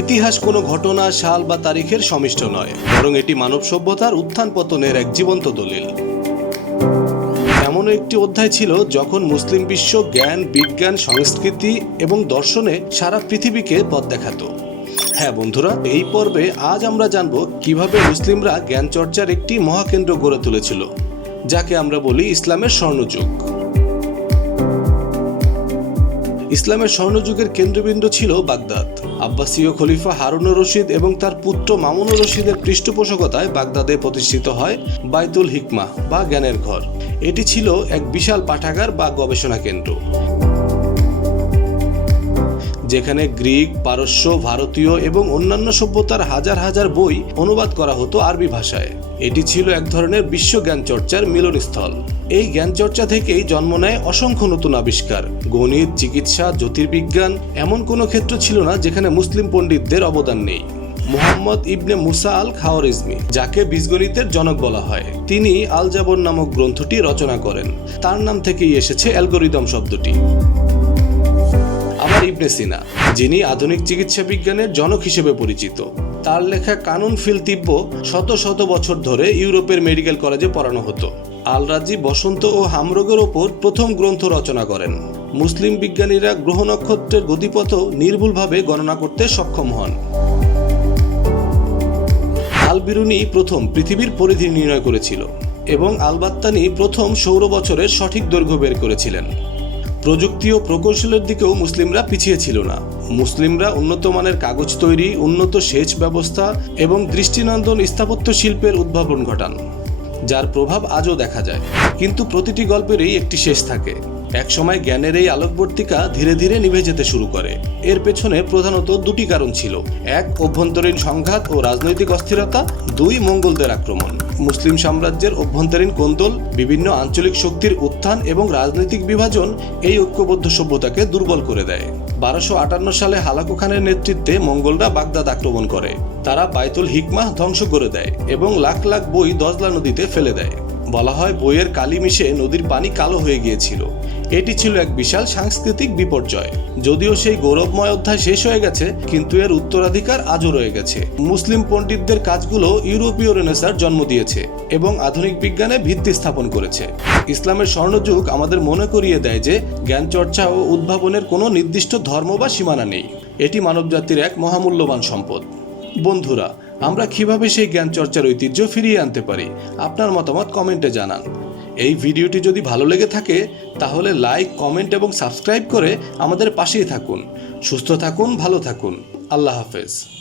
ইতিহাস কোনো ঘটনা, সাল বা তারিখের সমিষ্ট নয়, বরং এটি মানব সভ্যতার উত্থান পতনের এক জীবন্ত দলিল। এমন একটি অধ্যায় ছিল যখন মুসলিম বিশ্ব জ্ঞান, বিজ্ঞান, সংস্কৃতি এবং দর্শনে সারা পৃথিবীকে পথ দেখাতো। হ্যাঁ বন্ধুরা, এই পর্বে আজ আমরা জানব কীভাবে মুসলিমরা জ্ঞান চর্চার একটি মহাকেন্দ্র গড়ে তুলেছিল, যাকে আমরা বলি ইসলামের স্বর্ণযুগ। ইসলামের স্বর্ণযুগের কেন্দ্রবিন্দু ছিল বাগদাদ। আব্বাসীয় খলিফা হারুনুর রশিদ এবং তার পুত্র মামুনুর রশিদের পৃষ্ঠপোষকতায় বাগদাদে প্রতিষ্ঠিত হয় বাইতুল হিকমা বা জ্ঞানের ঘর। এটি ছিল এক বিশাল পাঠাগার বা গবেষণা কেন্দ্র। যেখানে গ্রিক, পারস্য, ভারতীয় এবং অন্যান্য সভ্যতার হাজার হাজার বই অনুবাদ করা হতো আরবি ভাষায়। এটি ছিল এক ধরনের বিশ্ব জ্ঞান চর্চার মিলনস্থল। এই জ্ঞান চর্চা থেকেই জন্ম নেয় অসংখ্য নতুন আবিষ্কার। গণিত, চিকিৎসা, জ্যোতির্বিজ্ঞান এমন কোনো ক্ষেত্র ছিল না যেখানে মুসলিম পণ্ডিতদের অবদান নেই। মোহাম্মদ ইবনে মুসা আল খাওয়ারিজমি যাকে বীজগণিতের জনক বলা হয়, তিনি আল জাবর নামক গ্রন্থটি রচনা করেন। তার নাম থেকেই এসেছে অ্যালগোরিদম শব্দটি। ইবনে সিনা যিনি আধুনিক চিকিৎসা বিজ্ঞানের জনক হিসেবে পরিচিত। তার লেখা কানুন ফিল তিব্য, শত শত বছর ধরে ইউরোপের মেডিকেল কলেজে পড়ানো হতো। আল রাজি বসন্ত ও হামরোগের ওপর প্রথম গ্রন্থ রচনা করেন। মুসলিম বিজ্ঞানীরা গ্রহ নক্ষত্রের গতিপথ নির্ভুলভাবে গণনা করতে সক্ষম হন। আল বিরুনি প্রথম পৃথিবীর পরিধি নির্ণয় করেছিল এবং আলবাত্তানি প্রথম সৌর বছরের সঠিক দৈর্ঘ্য বের করেছিলেন। প্রযুক্তি ও প্রকৌশলের দিকেও মুসলিমরা পিছিয়ে ছিল না। মুসলিমরা উন্নত মানের কাগজ তৈরি, উন্নত সেচ ব্যবস্থা এবং দৃষ্টিনন্দন স্থাপত্য শিল্পের উদ্ভাবন ঘটান, যার প্রভাব আজও দেখা যায়। কিন্তু প্রতিটি গল্পেরই একটি শেষ থাকে। একসময় জ্ঞানের এই আলোকবর্তিকা ধীরে ধীরে নিভে যেতে শুরু করে। এর পেছনে প্রধানত দুটি কারণ ছিল। এক, অভ্যন্তরীণ সংঘাত ও রাজনৈতিক অস্থিরতা। দুই, মঙ্গলদের আক্রমণ। মুসলিম সাম্রাজ্যের অভ্যন্তরীণ কোন্দল, বিভিন্ন আঞ্চলিক শক্তির উত্থান এবং রাজনৈতিক বিভাজন এই ঐক্যবদ্ধ সভ্যতাকে দুর্বল করে দেয়। বারোশো আটান্ন সালে হালাকু খানের নেতৃত্বে মঙ্গলরা বাগদাদ আক্রমণ করে। তারা বাইতুল হিকমাহ ধ্বংস করে দেয় এবং লাখ লাখ বই দজলা নদীতে ফেলে দেয়। বলা হয় বইয়ের কালি মিশে নদীর পানি কালো হয়ে গিয়েছিল। এটি ছিল এক বিশাল সাংস্কৃতিক বিপর্যয়। যদিও সেই গৌরবময় অধ্যায় শেষ হয়ে গেছে, কিন্তু এর উত্তরাধিকার আজও রয়ে গেছে। মুসলিম পণ্ডিতদের কাজগুলো ইউরোপীয় রেনেসার জন্ম দিয়েছে এবং আধুনিক বিজ্ঞানে ভিত্তি স্থাপন করেছে। ইসলামের স্বর্ণযুগ আমাদের মনে করিয়ে দেয় যে জ্ঞান চর্চা ও উদ্ভাবনের কোনো নির্দিষ্ট ধর্ম বা সীমানা নেই। এটি মানবজাতির এক মহামূল্যবান সম্পদ। বন্ধুরা, আমরা কীভাবে সেই জ্ঞান চর্চার ঐতিহ্য ফিরিয়ে আনতে পারি? আপনার মতামত কমেন্টে জানান। এই ভিডিওটি যদি ভালো লেগে থাকে, তাহলে লাইক, কমেন্ট এবং সাবস্ক্রাইব করে আমাদের পাশেই থাকুন। সুস্থ থাকুন, ভালো থাকুন। আল্লাহ হাফেজ।